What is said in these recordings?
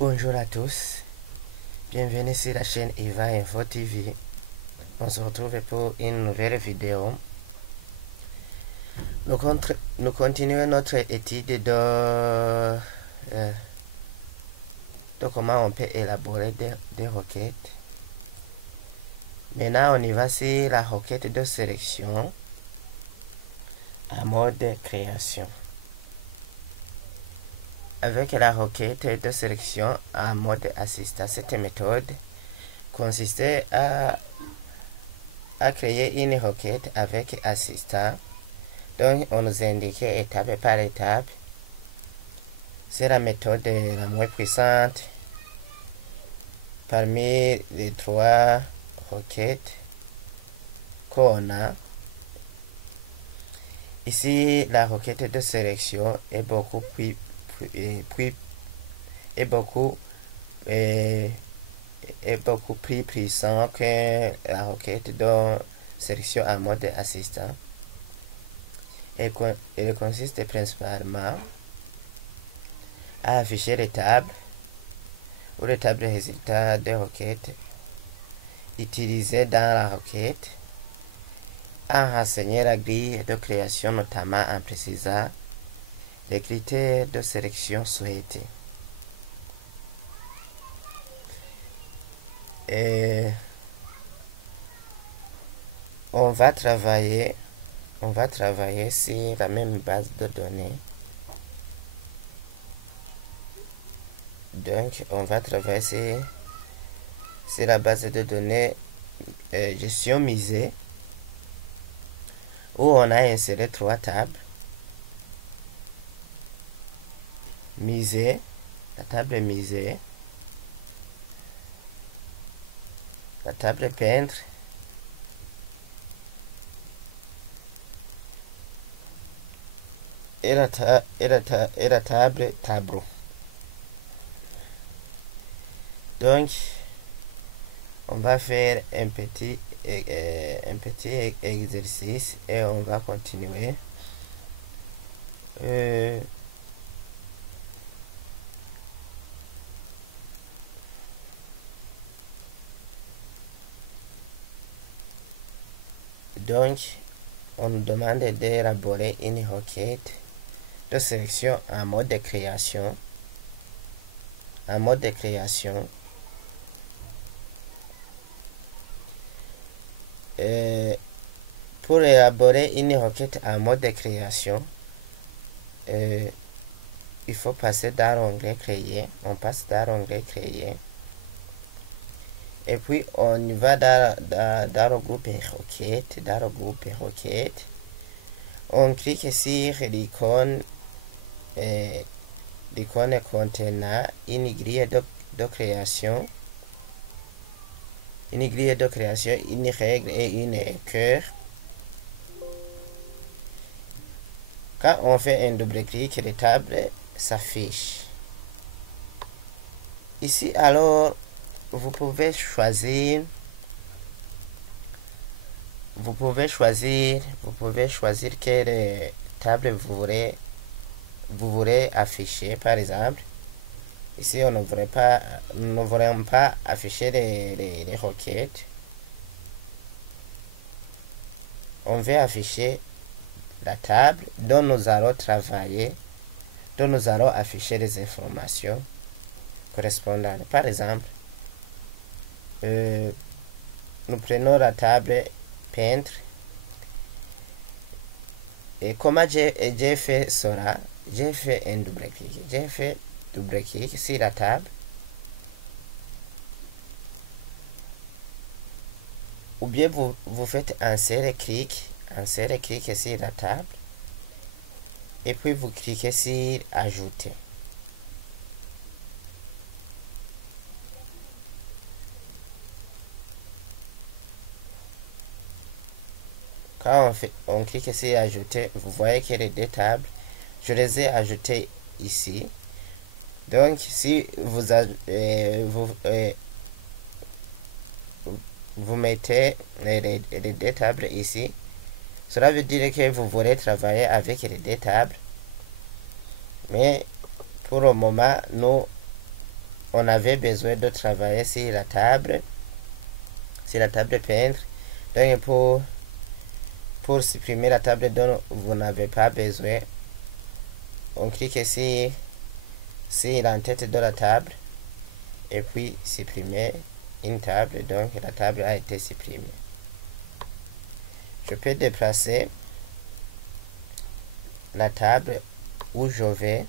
Bonjour à tous, bienvenue sur la chaîne Eva Info TV. On se retrouve pour une nouvelle vidéo. Nous continuons notre étude de comment on peut élaborer des requêtes. Maintenant, on y va sur la requête de sélection en mode création. Avec la requête de sélection en mode assistant, cette méthode consistait à créer une requête avec assistant. Donc, on nous indiquait étape par étape. C'est la méthode la moins puissante parmi les trois requêtes qu'on a. Ici, la requête de sélection est beaucoup plus puissant que la requête de sélection en mode assistant. Elle consiste principalement à afficher les tables ou les tables de résultats de requêtes utilisées dans la requête, en renseigner la grille de création, notamment en précisant les critères de sélection souhaités. Et on va travailler sur la même base de données. Donc, on va travailler sur la base de données gestion misée, où on a inséré trois tables. Misée, la table misée, la table peintre et la table tableau. Donc, on va faire un petit exercice et on va continuer. Donc, on nous demande d'élaborer une requête de sélection en mode de création. Pour élaborer une requête en mode de création, il faut passer dans l'onglet créer. On passe dans l'onglet créer. Et puis on y va dans le groupe requête. Dans le groupe requête, on clique sur l'icône contenant une grille de création. Une grille de création, une règle et une cœur. Quand on fait un double-clic, les tables s'affichent. Ici, alors, vous pouvez choisir quelle table vous voulez afficher. Par exemple, ici nous ne voulons pas afficher les requêtes. On veut afficher la table dont nous allons travailler, dont nous allons afficher les informations correspondantes. Par exemple, nous prenons la table peintre. Et comment j'ai fait cela? J'ai fait un double-clic. J'ai fait double-clic sur la table. Ou bien vous faites un seul clic sur la table. Et puis vous cliquez sur ajouter. Quand on clique sur ajouter, vous voyez que les deux tables, je les ai ajoutées ici. Donc, si vous mettez les deux tables ici, cela veut dire que vous voulez travailler avec les deux tables. Mais pour le moment, nous on avait besoin de travailler sur la table peintre. Donc pour supprimer la table dont vous n'avez pas besoin, on clique sur l'entête de la table et puis supprimer une table. Donc la table a été supprimée. Je peux déplacer la table où je vais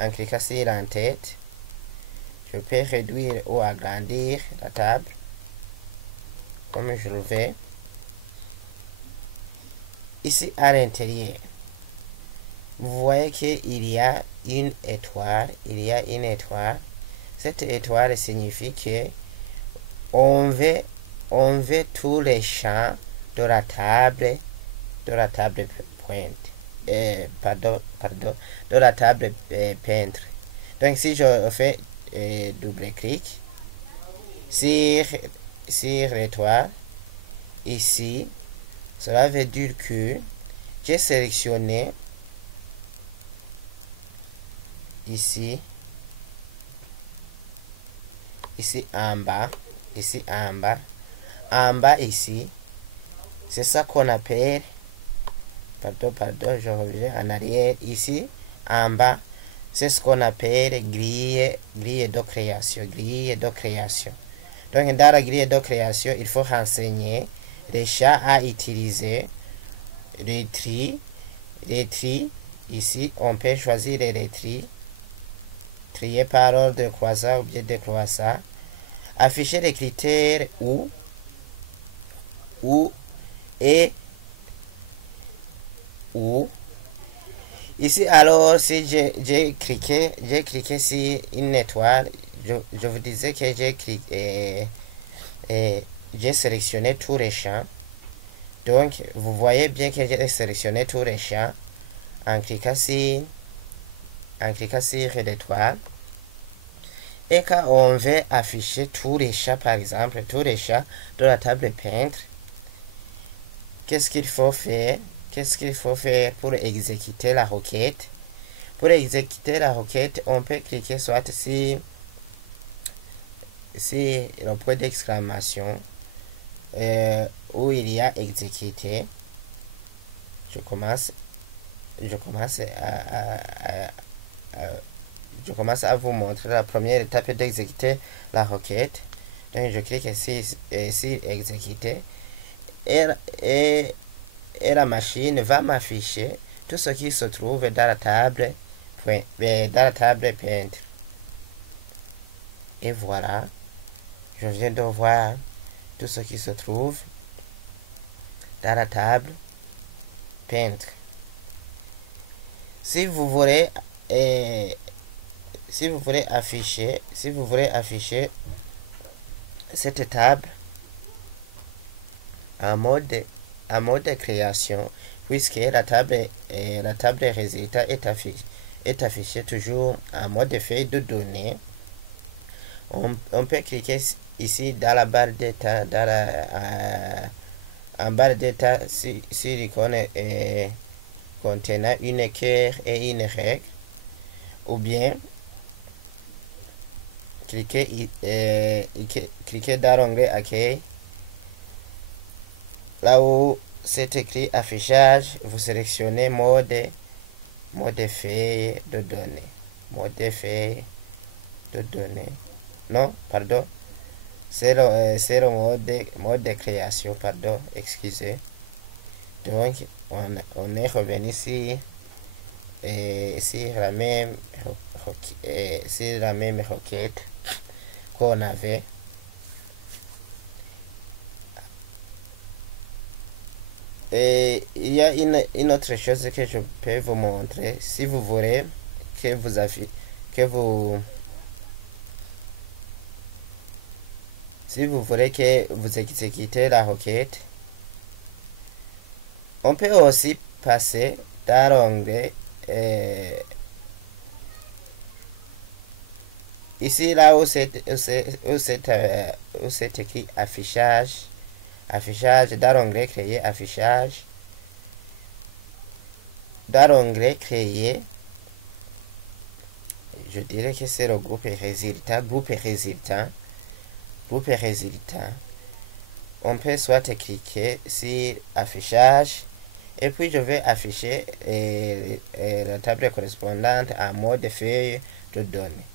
en cliquant sur l'entête. Je peux réduire ou agrandir la table comme je le veux. Ici à l'intérieur, vous voyez qu'il y a une étoile. Cette étoile signifie que on veut tous les champs de la table pointe. De la table peintre. Donc si je fais double-clic sur l'étoile ici, cela veut dire que j'ai sélectionné ici en bas, ici, c'est ça qu'on appelle, pardon, je reviens en arrière, ici en bas, c'est ce qu'on appelle grille de création. Donc dans la grille de création, il faut renseigner les champs à utiliser, les tri. Ici on peut choisir les tri, trier par ordre croissant ou bien décroissant, afficher les critères où ici. Alors si j'ai cliqué sur une étoile, je vous disais que j'ai sélectionné tous les champs. Donc vous voyez bien que j'ai sélectionné tous les champs en cliquant sur l'étoile. Et quand on veut afficher tous les champs, par exemple tous les champs de la table peintre, qu'est-ce qu'il faut faire pour exécuter la requête? Pour exécuter la requête, on peut cliquer soit sur le point d'exclamation où il y a exécuter. Je commence à vous montrer la première étape d'exécuter la requête. Donc je clique ici exécuter et la machine va m'afficher tout ce qui se trouve dans la table peintre. Et voilà, je viens de voir tout ce qui se trouve dans la table peintre. Si vous voulez afficher cette table en mode création, puisque la table résultat est affichée toujours en mode feuille de données, on peut cliquer ici dans la barre d'état, en barre d'état sur l'icône contenant une cœur et une règle, ou bien cliquez dans l'onglet accueil, là où c'est écrit affichage, vous sélectionnez mode feuille de données. Non, pardon, c'est le mode de création, pardon, excusez. Donc on est revenu sur la même requête qu'on avait. Et il y a une autre chose que je peux vous montrer. Si vous voulez que vous exécutez la requête, on peut aussi passer dans l'onglet ici, là où c'est écrit affichage, dans l'onglet créer affichage, dans l'onglet créer je dirais que c'est le groupe résultat. On peut soit cliquer sur affichage et puis je vais afficher la table correspondante en mode feuille de données.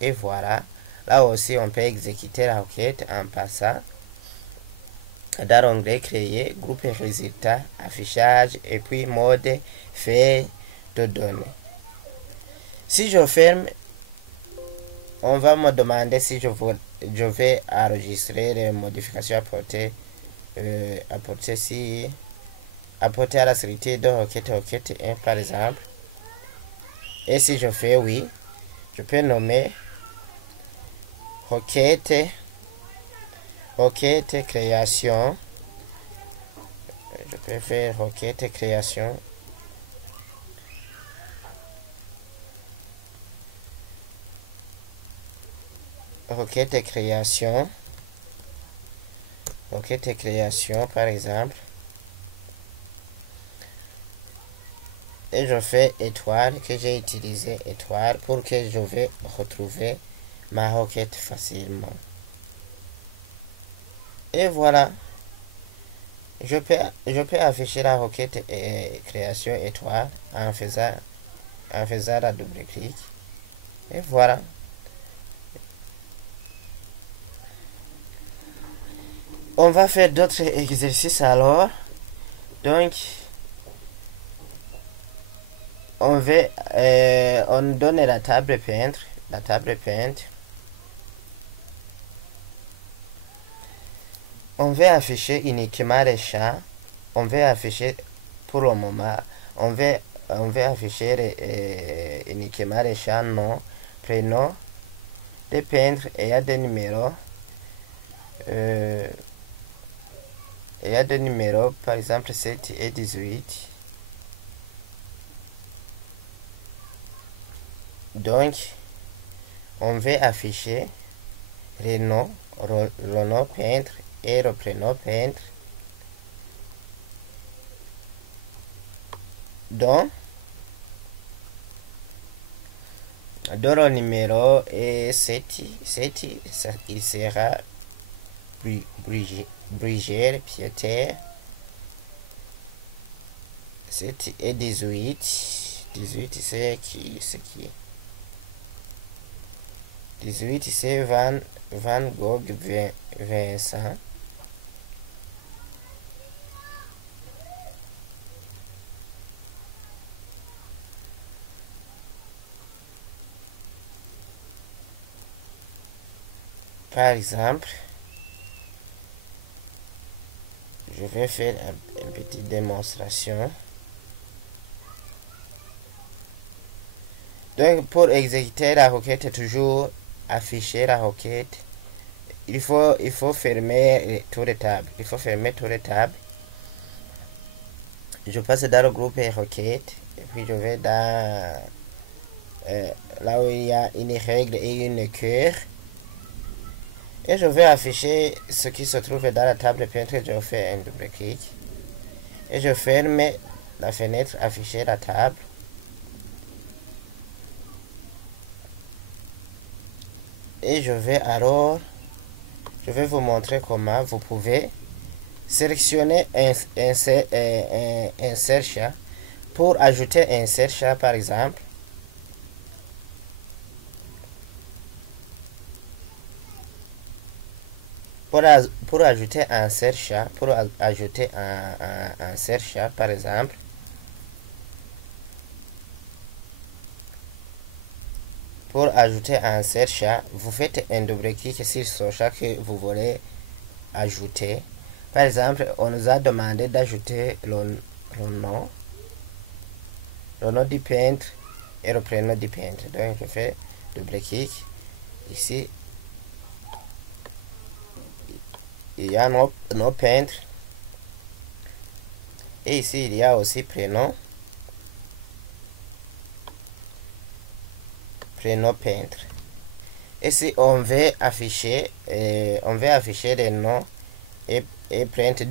Et voilà, là aussi on peut exécuter la requête en passant dans l'onglet créer, groupe résultat, affichage et puis mode feuille de données. Si je ferme, on va me demander si je vais enregistrer les modifications apportées à la série de requête 1 par exemple. Et si je fais oui, je peux nommer requête création. Je peux faire requête création. Requête création par exemple, et je fais étoile, que j'ai utilisé étoile pour que je vais retrouver ma requête facilement. Et voilà, je peux afficher la requête création étoile en faisant la double clic. Et voilà. On va faire d'autres exercices alors. Donc, on donne la table peintre. On va afficher uniquement les champs. On va afficher pour le moment. On va afficher uniquement les champs nom, prénom, des peintres et à des numéros. Il y a des numéros, par exemple 7 et 18. Donc, on va afficher le nom peintre et le prénom peintre. Donc, dans le numéro 7, il sera Brigitte, Pieter. 7 et 18. 18 c'est qui? 18 c'est Van Gogh Vincent. Par exemple, je vais faire une petite démonstration. Donc, pour exécuter la requête, toujours afficher la requête. Il faut fermer toutes les tables. Je passe dans le groupe requête et puis je vais dans là où il y a une règle et une cœur. Et je vais afficher ce qui se trouve dans la table peintre. Je fais un double clic. Et je ferme la fenêtre afficher la table. Et je vais vous montrer comment vous pouvez sélectionner un search pour ajouter un search par exemple. Pour ajouter un search, par exemple, vous faites un double clic sur ce chat que vous voulez ajouter. Par exemple, on nous a demandé d'ajouter le nom du peintre et le prénom du peintre. Donc, je fais double clic ici. Il y a nos peintres. Et ici, il y a aussi prénom peintre. Et si on veut afficher les noms et peintre